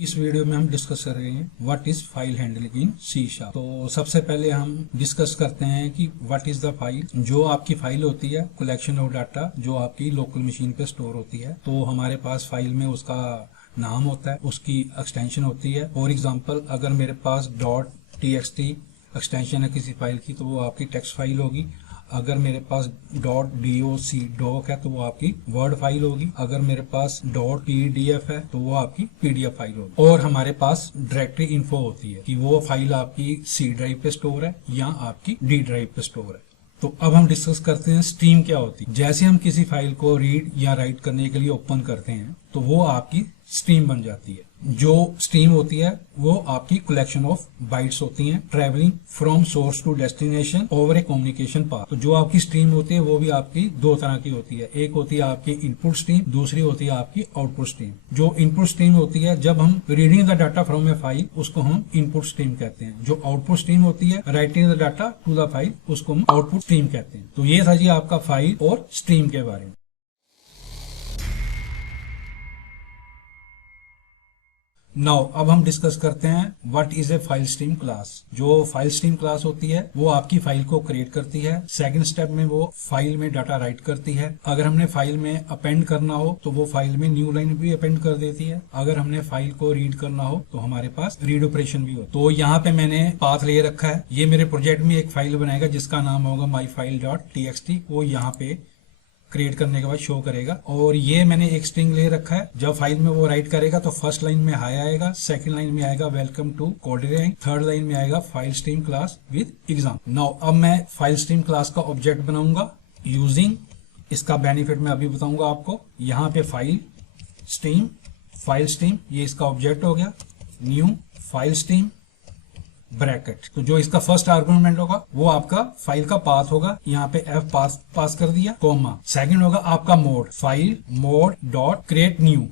इस वीडियो में हम डिस्कस कर रहे हैं what is file handling in C sharp. तो सबसे पहले हम डिस्कस करते हैं कि व्हाट इज द फाइल। जो आपकी फाइल होती है कलेक्शन ऑफ डाटा जो आपकी लोकल मशीन पे स्टोर होती है। तो हमारे पास फाइल में उसका नाम होता है, उसकी एक्सटेंशन होती है। फॉर एग्जाम्पल अगर मेरे पास .txt एक्सटेंशन है किसी फाइल की तो वो आपकी टेक्स्ट फाइल होगी। अगर मेरे पास .doc है तो वो आपकी वर्ड फाइल होगी। अगर मेरे पास .pdf है तो वो आपकी pdf फाइल होगी। और हमारे पास डायरेक्टरी इन्फो होती है कि वो फाइल आपकी C ड्राइव पे स्टोर है या आपकी D ड्राइव पे स्टोर है। तो अब हम डिस्कस करते हैं स्ट्रीम क्या होती है। जैसे हम किसी फाइल को रीड या राइट करने के लिए ओपन करते हैं तो वो आपकी स्ट्रीम बन जाती है। जो स्ट्रीम होती है वो आपकी कलेक्शन ऑफ बाइट्स होती हैं travelling from source to destination over a communication path. तो जो आपकी स्ट्रीम होती है वो भी आपकी दो तरह की होती है। एक होती है आपकी इनपुट स्ट्रीम, दूसरी होती है आपकी आउटपुट स्ट्रीम। जो इनपुट स्ट्रीम होती है जब हम reading the data from A file उसको हम इनपुट स्ट्रीम कहते हैं। जो आउटपुट स्ट्रीम होती है writing the data to the file उसको हम आउटपुट स्ट्रीम कहते हैं। तो ये था जी आपका फाइल और स्ट्रीम के बारे में। नाउ अब हम डिस्कस करते हैं what is a file stream class. जो फाइल स्ट्रीम क्लास होती है वो आपकी फाइल को क्रिएट करती है। सेकंड स्टेप में वो फाइल में डाटा राइट करती है। अगर हमने फाइल में अपेंड करना हो तो वो फाइल में न्यू लाइन भी अपेंड कर देती है। अगर हमने फाइल को रीड करना हो तो हमारे पास रीड ऑपरेशन भी हो। तो यहाँ पे मैंने पाथ ले रखा है। ये मेरे प्रोजेक्ट में एक फाइल बनाएगा जिसका नाम होगा myfile.txt। वो यहाँ पे क्रिएट करने के बाद शो करेगा। और ये मैंने एक स्ट्रिंग ले रखा है। जब फाइल में वो राइट करेगा तो फर्स्ट लाइन में हाई आएगा, सेकंड लाइन में आएगा वेलकम टू कोडेरैंक, थर्ड लाइन में आएगा file stream class with exam. Now अब मैं फाइल स्ट्रीम क्लास का ऑब्जेक्ट बनाऊंगा यूजिंग, इसका बेनिफिट मैं अभी बताऊंगा आपको। यहाँ पे फाइल स्ट्रीम ये इसका ऑब्जेक्ट हो गया। New file stream bracket. तो जो इसका फर्स्ट आर्गुमेंट होगा वो आपका फाइल का पाथ होगा। यहाँ पे f पास कर दिया, कॉमा। सेकंड होगा आपका mode, file mode dot create new.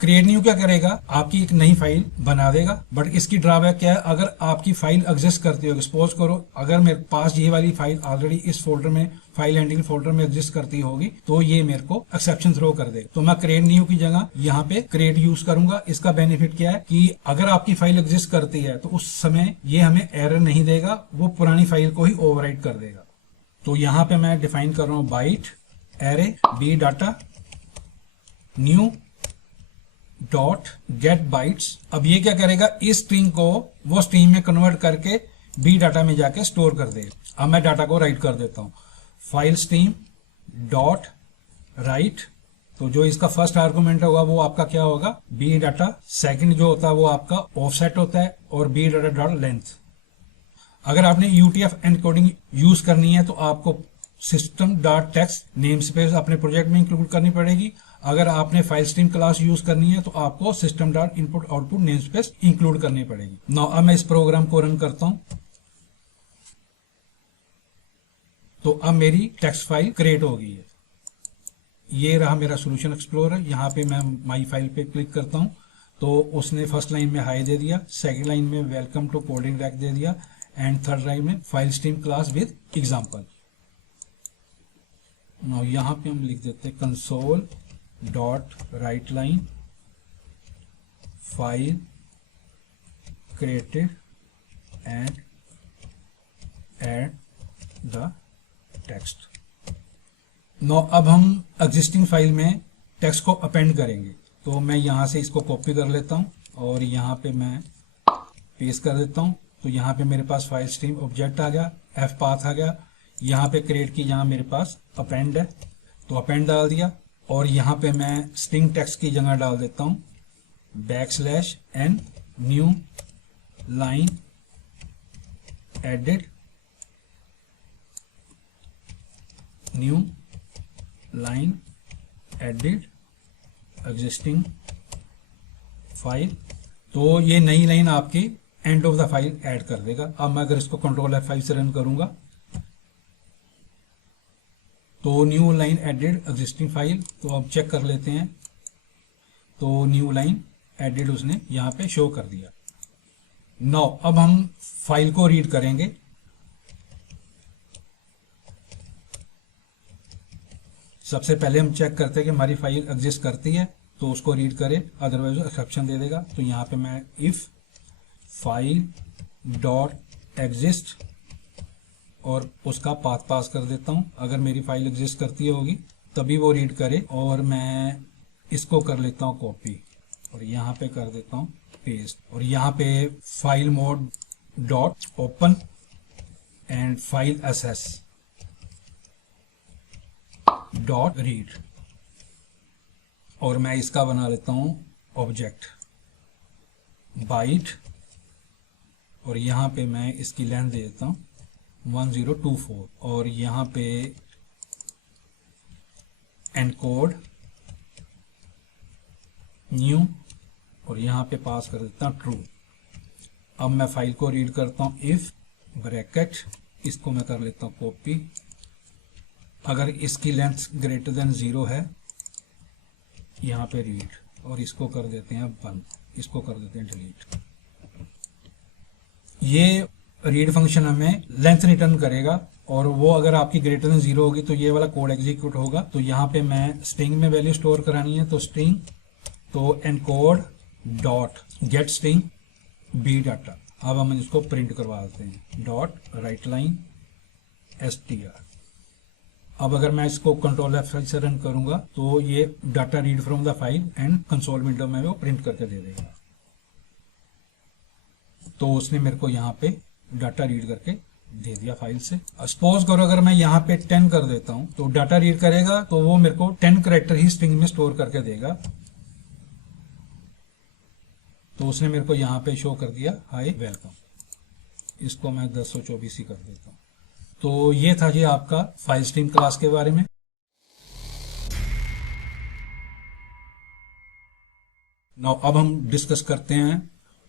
Create new क्या करेगा, आपकी एक नई फाइल बना देगा। बट इसकी ड्रॉबैक क्या है, अगर आपकी फाइल एग्जिस्ट करती हो, सपोज करो अगर मेरे पास ये वाली फाइल ऑलरेडी इस फोल्डर में फाइल हैंडलिंग फोल्डर में एग्जिस्ट करती होगी तो ये मेरे को एक्सेप्शन थ्रो कर देगा। तो मैं क्रिएट न्यू की जगह यहाँ पे क्रिएट यूज करूंगा। इसका बेनिफिट क्या है कि अगर आपकी फाइल एग्जिस्ट करती है तो उस समय ये हमें एरर नहीं देगा, वो पुरानी फाइल को ही ओवरराइट कर देगा। तो यहाँ पे मैं डिफाइन कर रहा हूँ byte array b data new dot get bytes. अब ये क्या करेगा, इस स्ट्रिंग को वो स्ट्रीम में कन्वर्ट करके बी डाटा में जाके स्टोर कर देगा। अब मैं डाटा को राइट कर देता हूँ, फाइल स्ट्रीम डॉट राइट। तो जो इसका फर्स्ट आर्गुमेंट होगा वो आपका क्या होगा, बी डाटा। सेकंड जो होता है वो आपका ऑफसेट होता है और बी डाटा डॉट लेंथ। अगर आपने यूटीएफ एनकोडिंग यूज करनी है तो आपको system dot text name space अपने प्रोजेक्ट में इंक्लूड करनी पड़ेगी। अगर आपने फाइल स्ट्रीम क्लास यूज करनी है तो आपको system dot input output name space include करनी पड़ेगी। नाउ अब मैं इस प्रोग्राम को रन करता हूं तो अब मेरी टेक्स्ट फाइल क्रिएट हो गई है। ये रहा मेरा सोल्यूशन एक्सप्लोरर। यहाँ पे मैं माई फाइल पे क्लिक करता हूं तो उसने फर्स्ट लाइन में हाई दे दिया, सेकेंड लाइन में वेलकम टू कोडेरैंक दे दिया एंड थर्ड लाइन में file stream class with example. Now यहाँ पे हम लिख देते हैं console dot write line file created and add the text. No अब हम एग्जिस्टिंग फाइल में टेक्स्ट को अपेंड करेंगे। तो मैं यहां से इसको कॉपी कर लेता हूं और यहां पे मैं पेस्ट कर देता हूं। तो यहां पे मेरे पास फाइल स्ट्रीम ऑब्जेक्ट आ गया, एफ पाथ आ गया। यहां पे क्रिएट की जहां मेरे पास अपेंड है तो अपेंड डाल दिया। और यहाँ पे मैं स्ट्रिंग टेक्स्ट की जगह डाल देता हूँ \n new line edit new line edit existing file. तो ये नई लाइन आपकी end of the file add कर देगा। अब मैं अगर इसको कंट्रोल F5 से रन करूंगा तो new line added existing file. तो अब चेक कर लेते हैं तो न्यू लाइन एडिड उसने यहाँ पे शो कर दिया। नाउ अब हम फाइल को रीड करेंगे। सबसे पहले हम चेक करते हैं कि हमारी फाइल एग्जिस्ट करती है। तो उसको रीड करे, अदरवाइज एक्सेप्शन दे देगा। तो यहाँ पे मैं इफ फाइल डॉट एग्जिस्ट और उसका पाथ पास कर देता हूँ। अगर मेरी फाइल एग्जिस्ट करती होगी तभी वो रीड करे, और मैं इसको कर लेता हूँ कॉपी और यहाँ पे कर देता हूँ पेस्ट, और यहाँ पे file mode dot open and file SS dot read, और मैं इसका बना लेता हूँ ऑब्जेक्ट बाइट, और यहाँ पे मैं इसकी लेंथ दे देता हूँ 1024, और यहाँ पे एनकोड न्यू, और यहाँ पे पास कर देता हूँ ट्रू। अब मैं फाइल को रीड करता हूँ इफ ब्रैकेट, इसको मैं कर लेता हूँ कॉपी, अगर इसकी लेंथ ग्रेटर देन 0 है यहाँ पे रीड, और इसको कर देते हैं बंद, इसको कर देते हैं डिलीट। ये रीड फंक्शन हमें लेंथ रिटर्न करेगा, और वो अगर आपकी ग्रेटर देन 0 होगी तो ये वाला कोड एग्जीक्यूट होगा। तो यहाँ पे मैं स्ट्रिंग में वैल्यू स्टोर करानी है, तो स्ट्रिंग, तो encode dot get string b data. अब हम इसको प्रिंट करवा देते हैं डॉट राइट लाइन str। अब अगर मैं इसको कंट्रोल F5 से रन करूंगा तो ये data read from the file and console window में वो प्रिंट करके दे देगा। तो उसने मेरे को यहाँ पे डाटा रीड करके दे दिया फाइल से। सपोज करो अगर मैं यहाँ पे 10 कर देता हूँ तो डाटा रीड करेगा, तो वो मेरे को 10 कैरेक्टर ही स्ट्रिंग में स्टोर करके देगा। तो उसने मेरे को यहाँ पे शो कर दिया हाय वेलकम। इसको मैं 1024 ही कर देता हूँ। तो ये था जी आपका फाइल स्ट्रीम क्लास के बारे में। नाउ अब हम डिस्कस करते हैं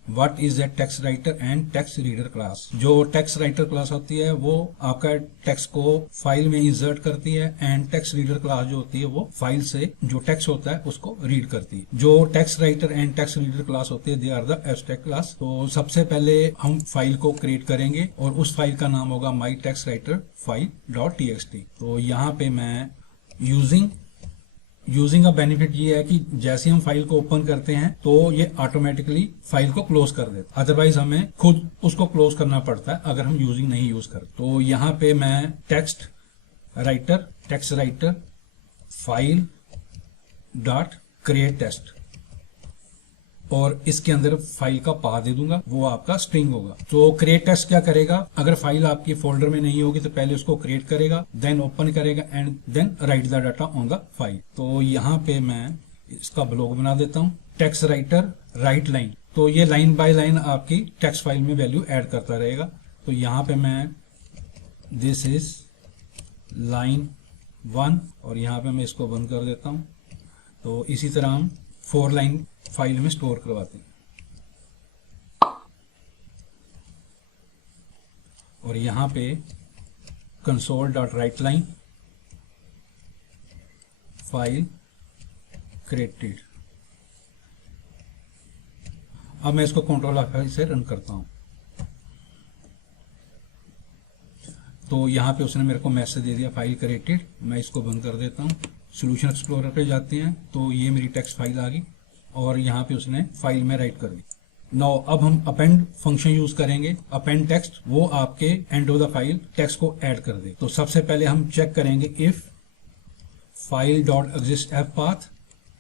what is a text writer and text reader class. जो टेक्स्ट राइटर क्लास होती है वो आपका टेक्स्ट को फाइल में इंसर्ट करती है, एंड टेक्स्ट रीडर क्लास जो होती है वो फाइल से जो टेक्स्ट होता है उसको रीड करती है। जो text writer and text reader class होती है they are the abstract class. तो सबसे पहले हम फाइल को क्रिएट करेंगे और उस फाइल का नाम होगा माई text writer file dot txt। तो यहाँ पे मैं यूजिंग का बेनिफिट ये है कि जैसे हम फाइल को ओपन करते हैं तो ये ऑटोमेटिकली फाइल को क्लोज कर देता है, अदरवाइज हमें खुद उसको क्लोज करना पड़ता है अगर हम यूजिंग नहीं यूज कर। तो यहाँ पे मैं text writer file dot create text, और इसके अंदर फाइल का पाथ दे दूंगा, वो आपका स्ट्रिंग होगा। तो क्रिएट टेक्स्ट क्या करेगा, अगर फाइल आपकी फोल्डर में नहीं होगी तो पहले उसको क्रिएट करेगा, देन ओपन करेगा and then write the data on the file. तो यहाँ पे मैं इसका ब्लॉक बना देता हूँ टेक्स्ट राइटर राइट लाइन। तो ये लाइन बाय लाइन आपकी टेक्स्ट फाइल में वैल्यू ऐड करता रहेगा। तो यहाँ पे मैं दिस इज लाइन 1 और यहाँ पे मैं इसको बंद कर देता हूँ। तो इसी तरह हम 4 लाइन फाइल में स्टोर करवाते हैं। और यहाँ पे console dot write line file created. अब मैं इसको कंट्रोल F5 से रन करता हूँ। तो यहाँ पे उसने मेरे को मैसेज दे दिया फाइल क्रिएटेड। मैं इसको बंद कर देता हूँ। सॉल्यूशन एक्सप्लोरर पे जाते हैं तो ये मेरी टेक्स्ट फाइल आ गई और यहाँ पे उसने फाइल में राइट कर दी। नाउ अब हम अपेंड फंक्शन यूज करेंगे। अपेंड टेक्स्ट वो आपके end of the file text को ऐड कर दे। तो सबसे पहले हम चेक करेंगे if file dot exist F path,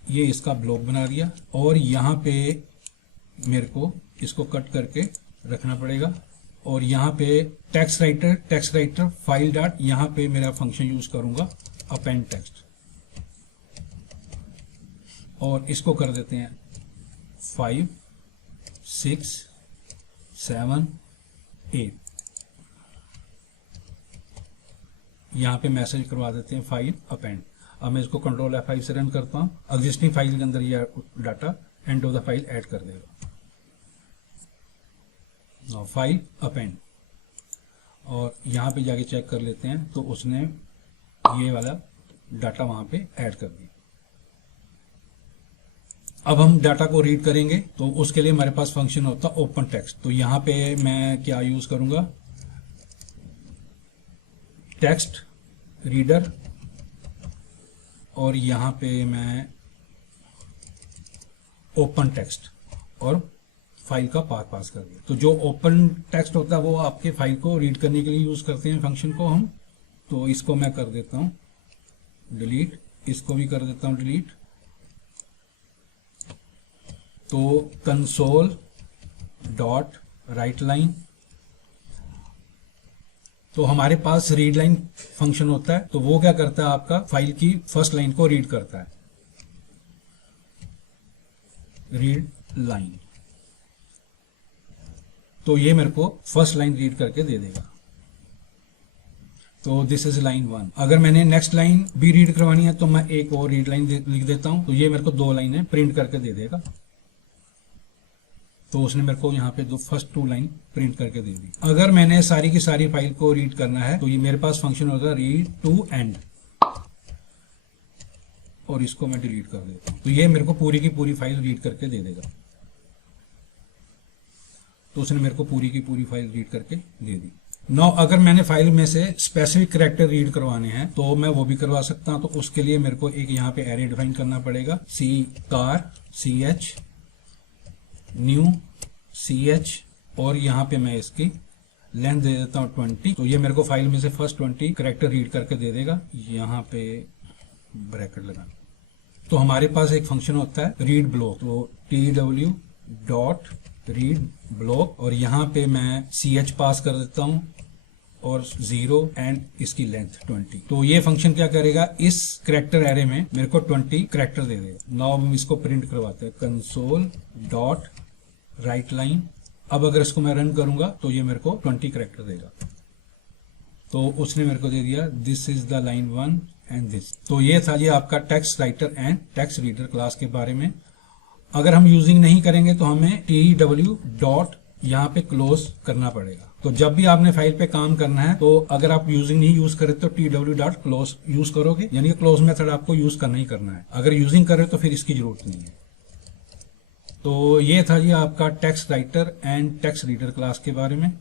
ये इसका ब्लॉक बना दिया और यहाँ पे मेरे को इसको कट करके रखना पड़ेगा। और यहाँ पे टेक्स्ट राइटर फाइल डॉट, यहाँ पे मेरा फंक्शन यूज करूंगा अपेंड टेक्स्ट और इसको कर देते हैं 5 6 7 8। यहाँ पे मैसेज करवा देते हैं फाइल अपेंड। अब मैं इसको कंट्रोल F5 से रन करता हूँ। एग्जिस्टिंग फाइल के अंदर ये data end of the file add कर देगा। नाउ फाइल अपेंड और यहाँ पे जाके चेक कर लेते हैं तो उसने ये वाला डाटा वहां पे ऐड कर दिया। अब हम डाटा को रीड करेंगे तो उसके लिए हमारे पास फंक्शन होता है ओपन टेक्स्ट। तो यहाँ पे मैं क्या यूज करूंगा, टेक्स्ट रीडर और यहाँ पे मैं ओपन टेक्स्ट और फाइल का पाथ पास कर दिया। तो जो ओपन टेक्स्ट होता है वो आपके फाइल को रीड करने के लिए यूज करते हैं फंक्शन को हम। तो इसको मैं कर देता हूं डिलीट, इसको भी कर देता हूं डिलीट। तो कंसोल डॉट राइट लाइन, तो हमारे पास रीड लाइन फंक्शन होता है। तो वो क्या करता है, आपका फाइल की फर्स्ट लाइन को रीड करता है, रीड लाइन। तो ये मेरे को फर्स्ट लाइन रीड करके दे देगा। तो दिस इज लाइन 1। अगर मैंने नेक्स्ट लाइन भी रीड करवानी है तो मैं एक और रीड लाइन लिख देता हूं, तो ये मेरे को 2 लाइनें प्रिंट करके दे देगा। तो उसने मेरे को यहाँ पे फर्स्ट 2 लाइन प्रिंट करके दे दी। अगर मैंने सारी की सारी फाइल को रीड करना है तो ये मेरे पास फंक्शन होगा रीड टू एंड, और इसको मैं डिलीट कर देता हूं। तो ये मेरे को पूरी की पूरी फाइल रीड करके दे देगा। तो उसने मेरे को पूरी की पूरी फाइल रीड करके दे दी। नाउ अगर मैंने फाइल में से स्पेसिफिक कैरेक्टर रीड करवाने हैं तो मैं वो भी करवा सकता हूं। तो उसके लिए मेरे को एक यहाँ पे एरे डिफाइन करना पड़ेगा, सी कार CH न्यू CH, और यहाँ पे मैं इसकी लेंथ दे देता हूँ 20। तो ये मेरे को फाइल में से फर्स्ट 20 कैरेक्टर रीड करके दे देगा। यहाँ पे ब्रैकेट लगा। तो हमारे पास एक फंक्शन होता है रीड ब्लॉक, तो TW डॉट रीड ब्लॉक, और यहाँ पे मैं CH पास कर देता हूँ और 0 एंड इसकी लेंथ 20। तो ये फंक्शन क्या करेगा, इस कैरेक्टर एरे में मेरे को 20 कैरेक्टर दे देगा। नाउ हम इसको प्रिंट करवाते हैं, कंसोल डॉट राइट लाइन। अब अगर इसको मैं रन करूंगा तो ये मेरे को 20 कैरेक्टर देगा। तो उसने मेरे को दे दिया this is the line 1 and this. तो ये था ये आपका text writer and text reader class के बारे में। अगर हम यूजिंग नहीं करेंगे तो हमें TW डॉट यहाँ पे क्लोज करना पड़ेगा। तो जब भी आपने फाइल पे काम करना है तो अगर आप यूजिंग नहीं यूज करे तो TW डॉट क्लोज यूज करोगे, यानी कि क्लोज मेथड आपको यूज करना ही करना है। अगर यूजिंग करे तो फिर इसकी जरूरत नहीं है। तो ये था ये आपका text writer and text reader class के बारे में।